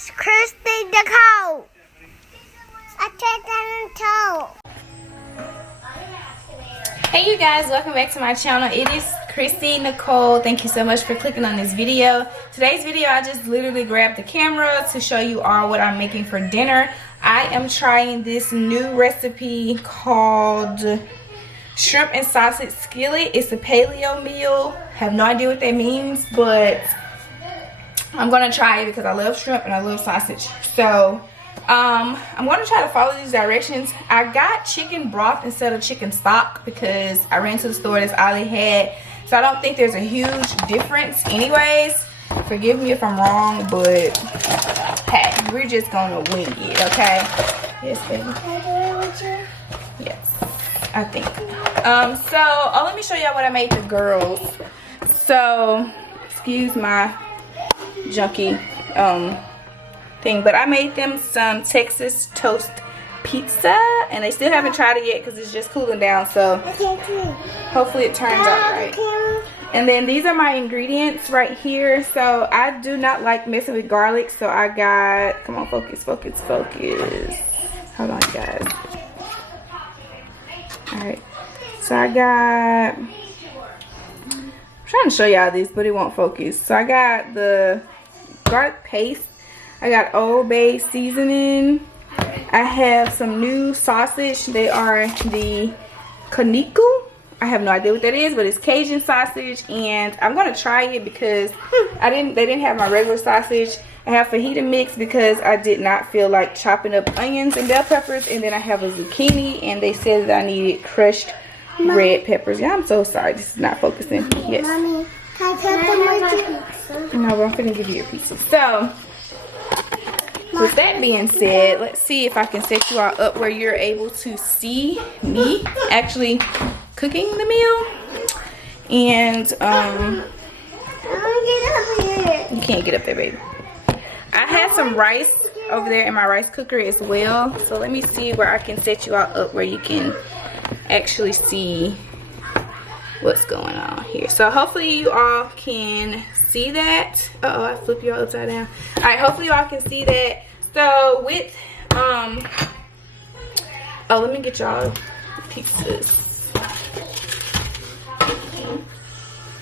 That's Christy the coat. I take that in toe. Hey you guys, welcome back to my channel. It is Christy Nicole. Thank you so much for clicking on this video. Today's video, I just literally grabbed the camera to show you all what I'm making for dinner. I am trying this new recipe called shrimp and sausage skillet. It's a paleo meal. Have no idea what that means, but I'm gonna try it because I love shrimp and I love sausage. So I'm gonna try to follow these directions. I got chicken broth instead of chicken stock because I ran to the store, that's all they had. So I don't think there's a huge difference anyways. Forgive me if I'm wrong, but hey, we're just gonna wing it, okay? Yes, baby. Yes, I think. So let me show y'all what I made the girls. So, excuse my junky thing, but I made them some Texas toast pizza and they still haven't tried it yet because it's just cooling down, so hopefully it turns out right. And then these are my ingredients right here. So I do not like messing with garlic, so I got, come on, focus, focus, focus. Hold on, guys. Alright, so I got, I'm trying to show y'all this but it won't focus. So I got the garlic paste, I got Old Bay seasoning, I have some new sausage. They are the Canico. I have no idea what that is, but it's Cajun sausage, and I'm gonna try it because they didn't have my regular sausage. I have fajita mix because I did not feel like chopping up onions and bell peppers, and then I have a zucchini, and they said that I needed crushed red peppers. Yeah, I'm so sorry, this is not focusing. Yes. Mommy, can I take pizza? No, but I'm finna give you your pizza. So, with that being said, let's see if I can set you all up where you're able to see me actually cooking the meal. And you can't get up there, baby. I had some rice over there in my rice cooker as well, so let me see where I can set you all up where you can actually see what's going on here. So hopefully you all can see that. Uh-oh, I flipped you all upside down. All right, hopefully you all can see that. So with oh, let me get y'all pizzas.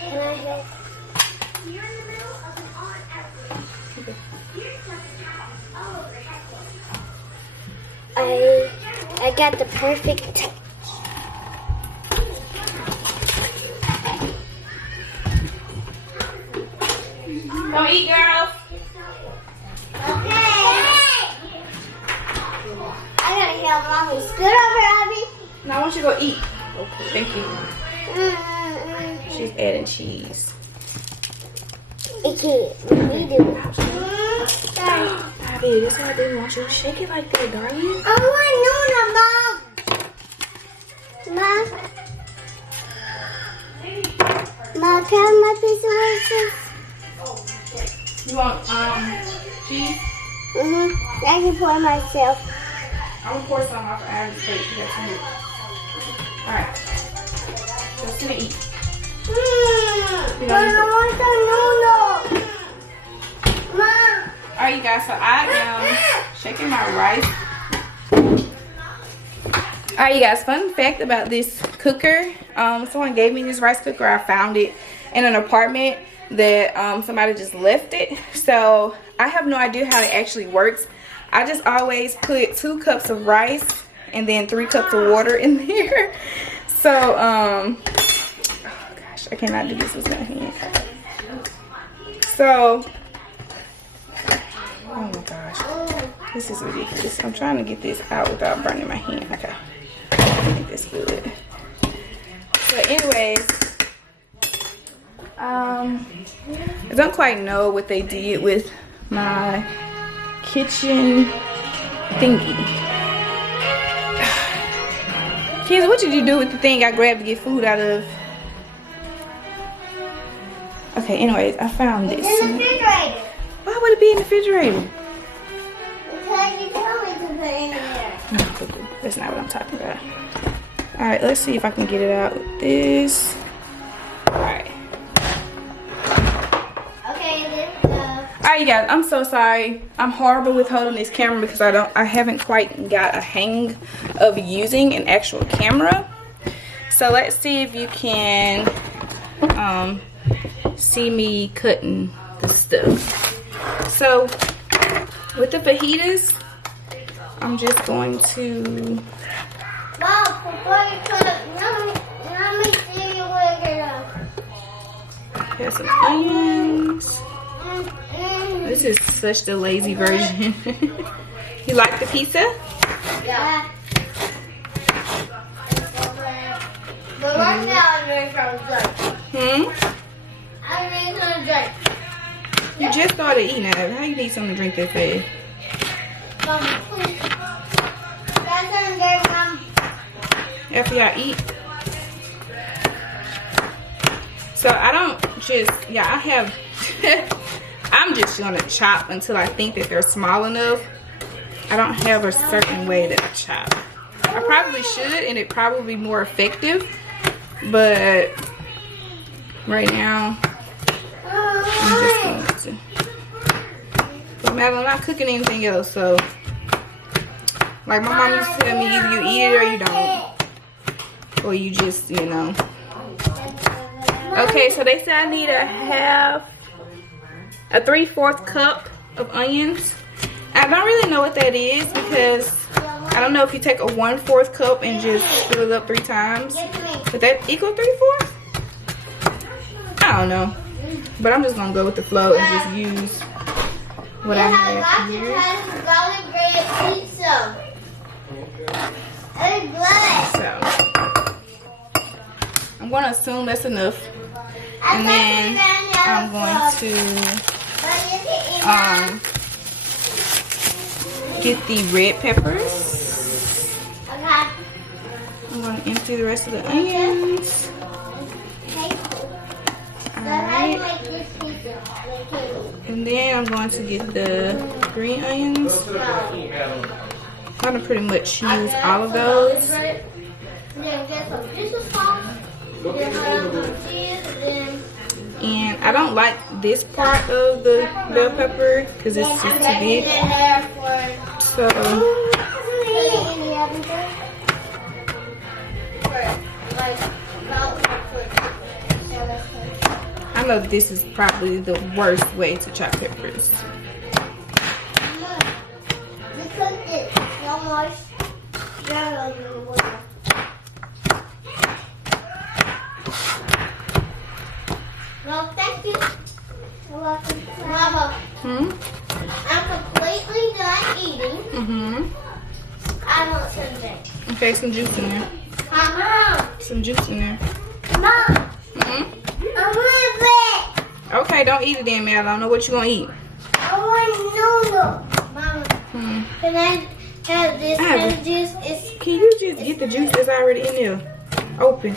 Can I have? I got the perfect. Come eat, girls. Okay. I gotta help mommy. Scoot over, Abby. Now I want you to go eat. Okay, thank you. She's adding cheese. Okay, we do it. Abby, that's why I didn't want you to shake it like that, darling. I want Nuna, Mom. Mom. Mom, can I have my piece of lettuce? You want cheese? I can pour myself. I'm gonna pour some off of Abby's plate. You got some. Alright. Just gonna eat. But I want the noodle. Mom. Alright, you guys, so I am shaking my rice. Alright, you guys, fun fact about this cooker. Someone gave me this rice cooker. I found it in an apartment that somebody just left it. So I have no idea how it actually works. I just always put 2 cups of rice and then 3 cups of water in there. So, oh gosh, I cannot do this with my hand. So, oh my gosh, this is ridiculous. I'm trying to get this out without burning my hand. Okay, I think that's good. So anyways, I don't quite know what they did with my kitchen thingy. Kids, what did you do with the thing I grabbed to get food out of? Okay, anyways, I found this. In the refrigerator. Why would it be in the refrigerator? Because you told me to put it in there. No, that's not what I'm talking about. Alright, let's see if I can get it out with this. Alright. Okay, then Alright, you guys, I'm so sorry. I'm horrible with holding this camera because I haven't quite got a hang of using an actual camera. So let's see if you can see me cutting the stuff. So with the fajitas, I'm just going to add some onions. This is such the lazy version. You like the pizza? Yeah. But right now I'm ready for a drink. I'm ready for a drink. You just started eating it. How you need something to drink that fast? Mama, please. That's a drink, Mom. After y'all eat. So I don't just, yeah, I have, I'm just gonna chop until I think that they're small enough. I don't have a certain way that I chop. I probably should, and it'd probably be more effective, but right now, I'm just going to. But Madeline, I'm not cooking anything else, so like my mom used to tell me, either you eat it or you don't, or you just, you know. Okay, so they said I need a 3/4 cup of onions. I don't really know what that is because I don't know if you take a 1/4 cup and just fill it up 3 times. Would that equal 3/4? I don't know. But I'm just gonna go with the flow and just use what I have here. So I'm gonna assume that's enough. And then I'm going to get the red peppers. I'm going to empty the rest of the onions. Alright. And then I'm going to get the green onions. I'm going to pretty much use all of those. And I don't like this part of the bell pepper because it's just too big. So I know this is probably the worst way to chop peppers. No, thank you. You're welcome. Mama, I'm completely done eating. I want some drink. Okay, some juice in there. Mama. Some juice in there. Mom. I want a bit. Okay, don't eat it then, man. I don't know what you're going to eat. I want noodles. Mama, can I have this kind of juice? Can you just get the juice that's already in there? Open.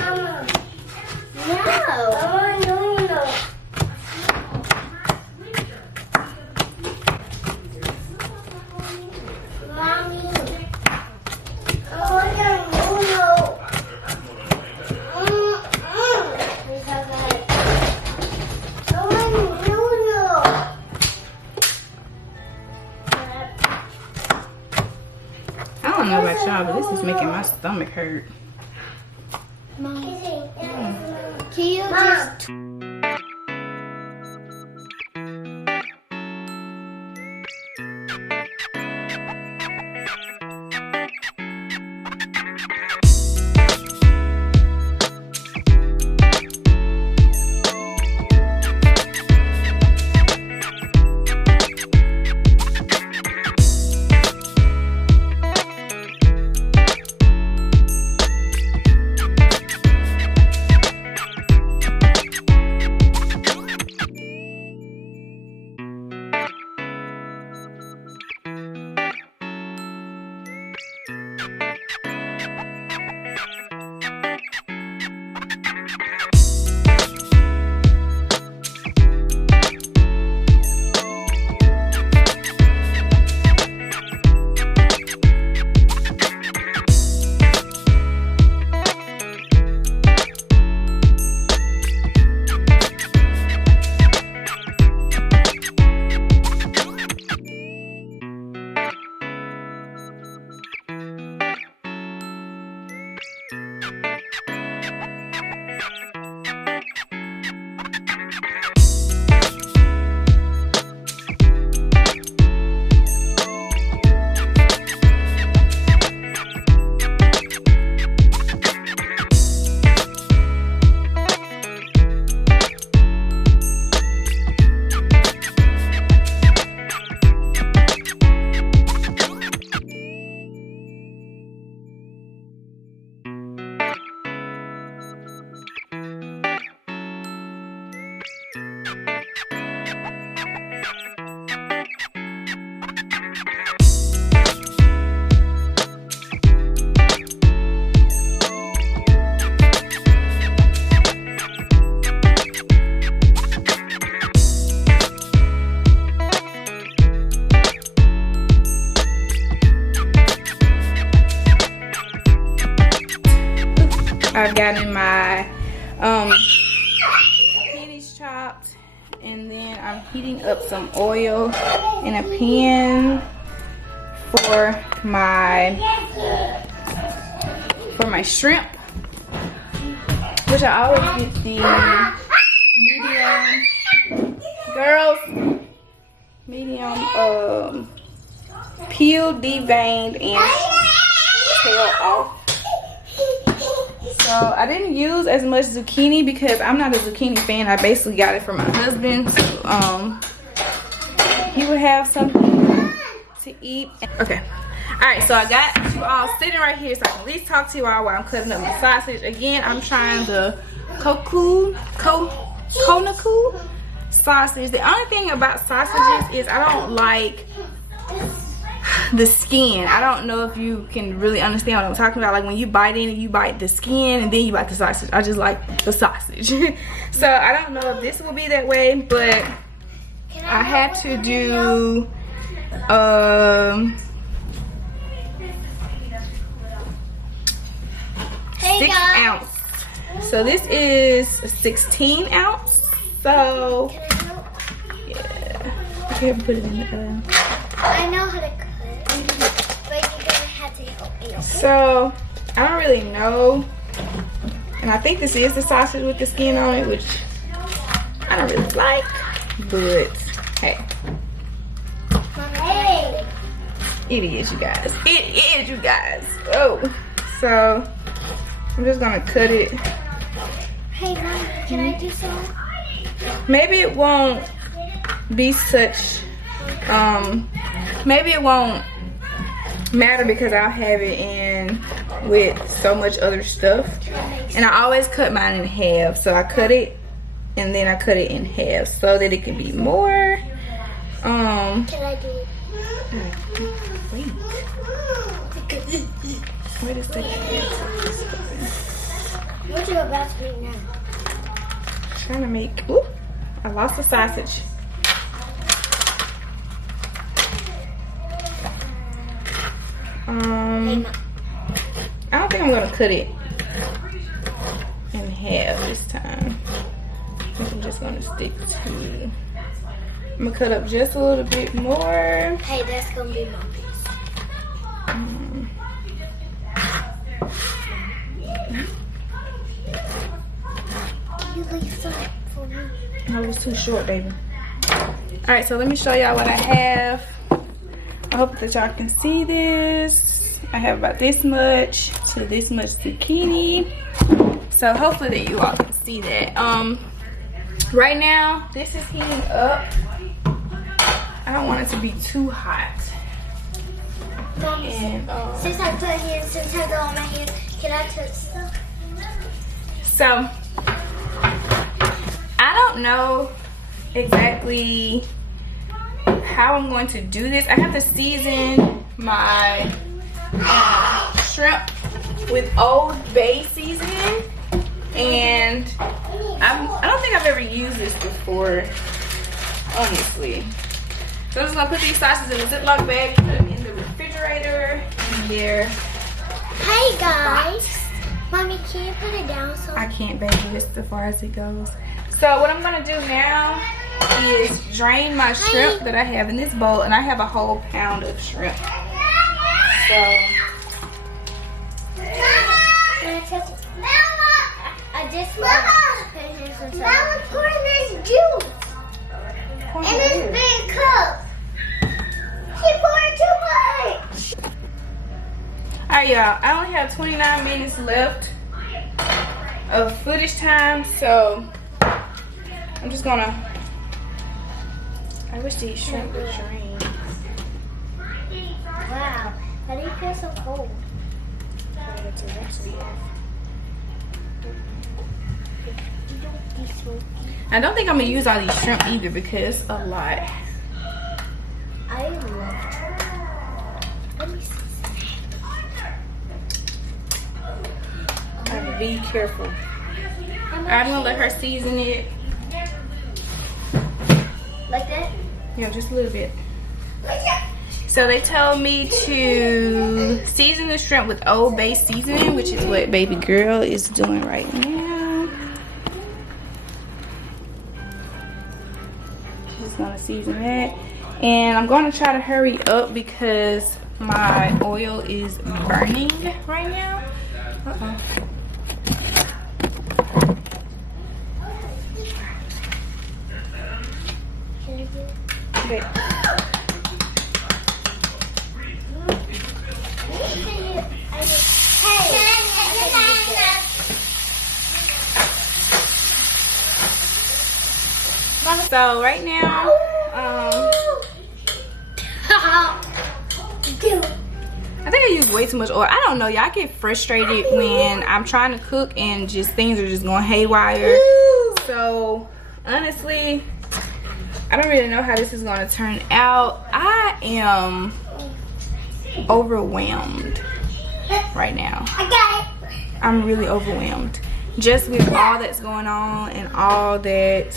Mama. No. I want noodles. Mommy. I want a noodle. I want noodles. I don't know about y'all, but this is making my stomach hurt. Mom. Can you just... I've gotten my kidneys chopped, and then I'm heating up some oil in a pan for my shrimp, which I always get the medium peeled, deveined, and tail off. So I didn't use as much zucchini because I'm not a zucchini fan. I basically got it from my husband, so he would have something to eat. Okay. Alright, so I got you all sitting right here so I can at least talk to you all while I'm cutting up my sausage. Again, I'm trying the Konaku sausage. The only thing about sausages is I don't like the skin. I don't know if you can really understand what I'm talking about. Like when you bite in it, you bite the skin and then you bite the sausage. I just like the sausage. So I don't know if this will be that way, but I had to do 6 ounce. So this is a 16 ounce. So yeah, okay, put it in the oven. I know how to cut, but you're gonna have to help me. So I don't really know, and I think this is the sausage with the skin on it, which I don't really like. But hey, it is, you guys. It is, you guys. Oh, so I'm just gonna cut it. Hey, Mom, can I do some? Maybe it won't be such, maybe it won't matter because I'll have it in with so much other stuff. And I always cut mine in half. So I cut it and then I cut it in half so that it can be more. Can I do it? Wait a second. What are you about to do now? Trying to make, ooh, I lost the sausage. I don't think I'm gonna cut it in half this time. I think I'm just gonna stick to, I'm gonna cut up just a little bit more. Hey, that's gonna be my piece. You leave some for me. No, it was too short, baby. Alright, so let me show y'all what I have. I hope that y'all can see this. I have about this much to this much zucchini. So hopefully that you all can see that. Right now, this is heating up. I don't want it to be too hot. Mommy, And, since I put here, since I go on my hand, can I touch stuff? so, I don't know exactly how I'm going to do this. I have to season my shrimp with Old Bay seasoning, and I don't think I've ever used this before, honestly. So I'm just gonna put these sauces in a Ziploc bag, put them in the refrigerator, and they're Hey guys, Mommy, can you put it down so I can't, baby. It's as far as it goes. So what I'm gonna do now is drain my shrimp that I have in this bowl, and I have a whole pound of shrimp. So can I touch it? I just want to put here some sauce. Mama, pour this juice. And it's being cooked. She poured too much. alright, y'all, I only have 29 minutes left of footage time, so I'm just gonna, I wish these shrimp would drain. Wow, how do you feel so cold? I don't think I'm gonna use all these shrimp either because it's a lot. I love it. Let me see. Be careful. I'm gonna let her season it. Like that? Yeah, just a little bit. So they told me to season the shrimp with Old Bay seasoning, which is what baby girl is doing right now. Just gonna season that. And I'm gonna try to hurry up because my oil is burning right now. Okay. So right now, I think I use way too much oil. I don't know, y'all. Get frustrated when I'm trying to cook and just things are just going haywire. So honestly, I don't really know how this is going to turn out. I am overwhelmed right now. I'm really overwhelmed just with all that's going on and all that.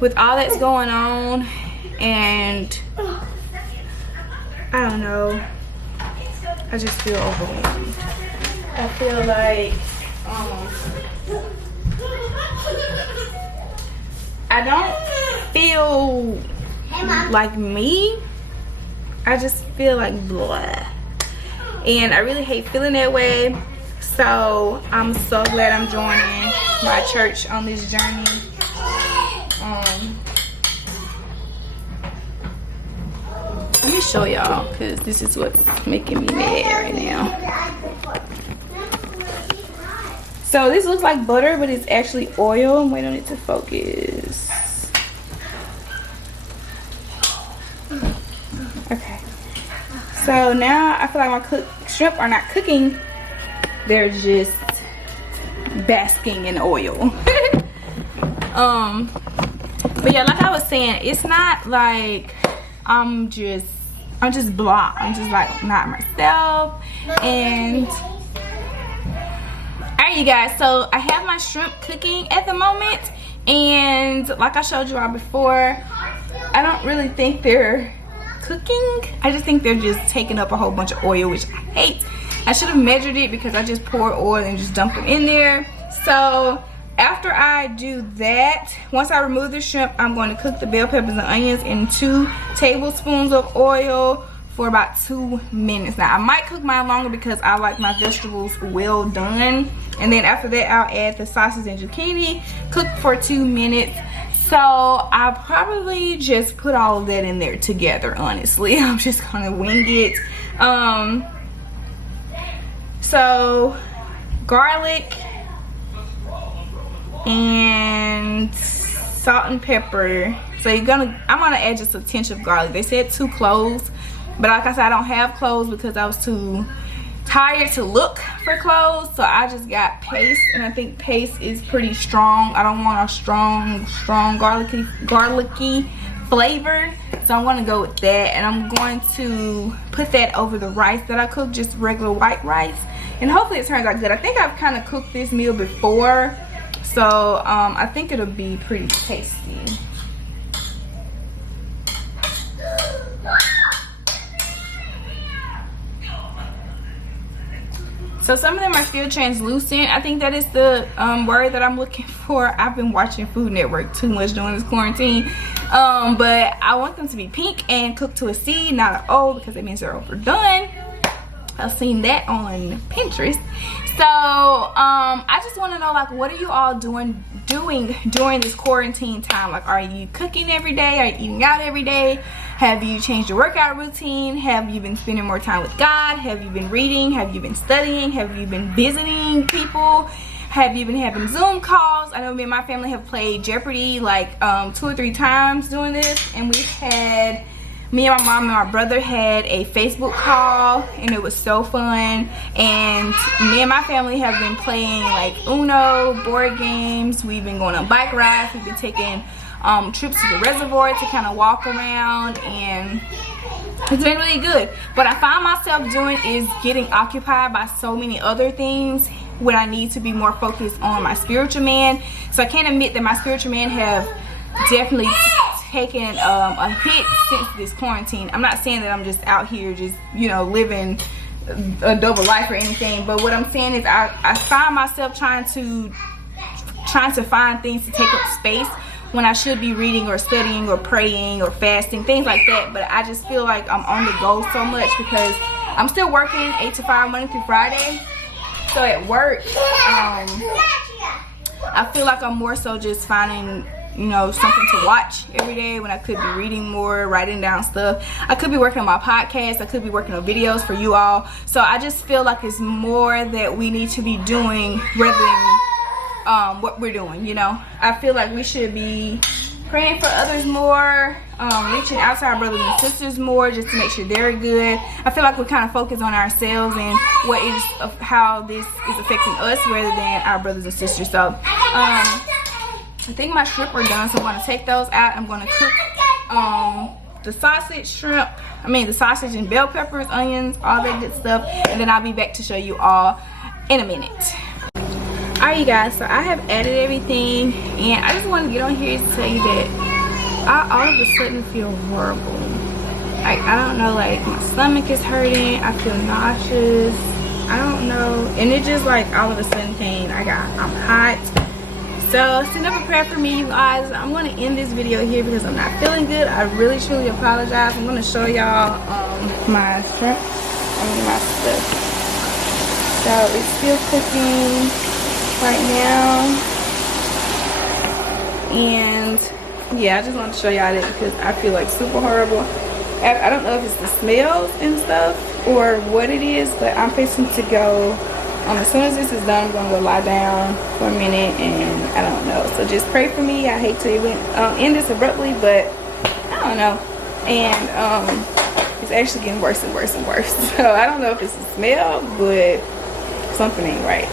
With all that's going on, and I don't know, I just feel overwhelmed. I feel like I don't feel like me. I just feel like blah, and I really hate feeling that way. So I'm so glad I'm joining my church on this journey. Let me show y'all, because this is what's making me mad right now. So this looks like butter, but it's actually oil. I'm waiting on it to focus. Okay. So now I feel like my shrimp are not cooking. They're just basking in oil. But yeah, like I was saying, it's not like I'm just blah. I'm just like not myself. And alright, you guys, so I have my shrimp cooking at the moment, and like I showed you all before, I don't really think they're cooking. I just think they're just taking up a whole bunch of oil, which I hate. I should have measured it because I just poured oil and just dumped them in there. So after I do that, once I remove the shrimp, I'm going to cook the bell peppers and onions in 2 tablespoons of oil for about 2 minutes. Now I might cook mine longer because I like my vegetables well done. And then after that, I'll add the sausage and zucchini, cook for 2 minutes. So I'll probably just put all of that in there together, honestly. I'm just gonna wing it. So garlic and salt and pepper. So I'm gonna add just a tinge of garlic. They said 2 cloves, but like I said, I don't have cloves because I was too tired to look for cloves. So I just got paste, and I think paste is pretty strong. I don't want a strong garlicky flavor, so I'm going to go with that. And I'm going to put that over the rice that I cooked, just regular white rice, and hopefully it turns out good. I think I've kind of cooked this meal before, so I think it'll be pretty tasty. So some of them are still translucent. I think that is the word that I'm looking for. I've been watching Food Network too much during this quarantine. But I want them to be pink and cooked to a C, not an O, because it means they're overdone. I've seen that on Pinterest. So I just want to know, like, what are you all doing during this quarantine time? Like, are you cooking every day? Are you eating out every day? Have you changed your workout routine? Have you been spending more time with God? Have you been reading? Have you been studying? Have you been visiting people? Have you been having Zoom calls? I know me and my family have played Jeopardy like 2 or 3 times doing this, and we've had, me and my mom and my brother had a Facebook call, and it was so fun. And me and my family have been playing like Uno, board games. We've been going on bike rides. We've been taking trips to the reservoir to kind of walk around, and it's been really good. What I find myself doing is getting occupied by so many other things when I need to be more focused on my spiritual man. So I can't admit that my spiritual man have definitely taken a hit since this quarantine. I'm not saying that I'm just out here just, you know, living a double life or anything, but what I'm saying is I find myself trying to find things to take up space when I should be reading or studying or praying or fasting, things like that. But I just feel like I'm on the go so much because I'm still working 8 to 5 Monday through Friday. So at work, I feel like I'm more so just finding, you know, something to watch every day when I could be reading more, writing down stuff. I could be working on my podcast. I could be working on videos for you all. So I just feel like it's more that we need to be doing rather than what we're doing, you know. I feel like we should be praying for others more, reaching out to our brothers and sisters more just to make sure they're good. I feel like we're kind of focused on ourselves and how this is affecting us rather than our brothers and sisters. So I think my shrimp are done, so I'm going to take those out. I'm going to cook the sausage and bell peppers, onions, all that good stuff, and then I'll be back to show you all in a minute. Alright, you guys, so I have added everything, and I just want to get on here to tell you that I all of a sudden feel horrible. Like, I don't know, like my stomach is hurting, I feel nauseous, I don't know, and it just like all of a sudden came. I'm hot. So send up a prayer for me, you guys. I'm going to end this video here because I'm not feeling good. I really truly apologize. I'm going to show y'all my shrimp, my stuff. So it's still cooking right now, and yeah, I just want to show y'all that because I feel like super horrible. I don't know if it's the smells and stuff or what it is, but I'm fixing to go. As soon as this is done, I'm gonna go lie down for a minute, and I don't know. So just pray for me. I hate to even end this abruptly, but I don't know. And it's actually getting worse and worse and worse. So I don't know if it's the smell, but something ain't right.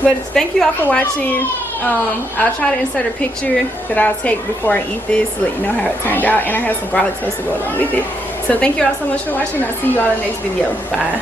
But thank you all for watching. I'll try to insert a picture that I'll take before I eat this to let you know how it turned out, and I have some garlic toast to go along with it. So thank you all so much for watching. I'll see you all in the next video. Bye.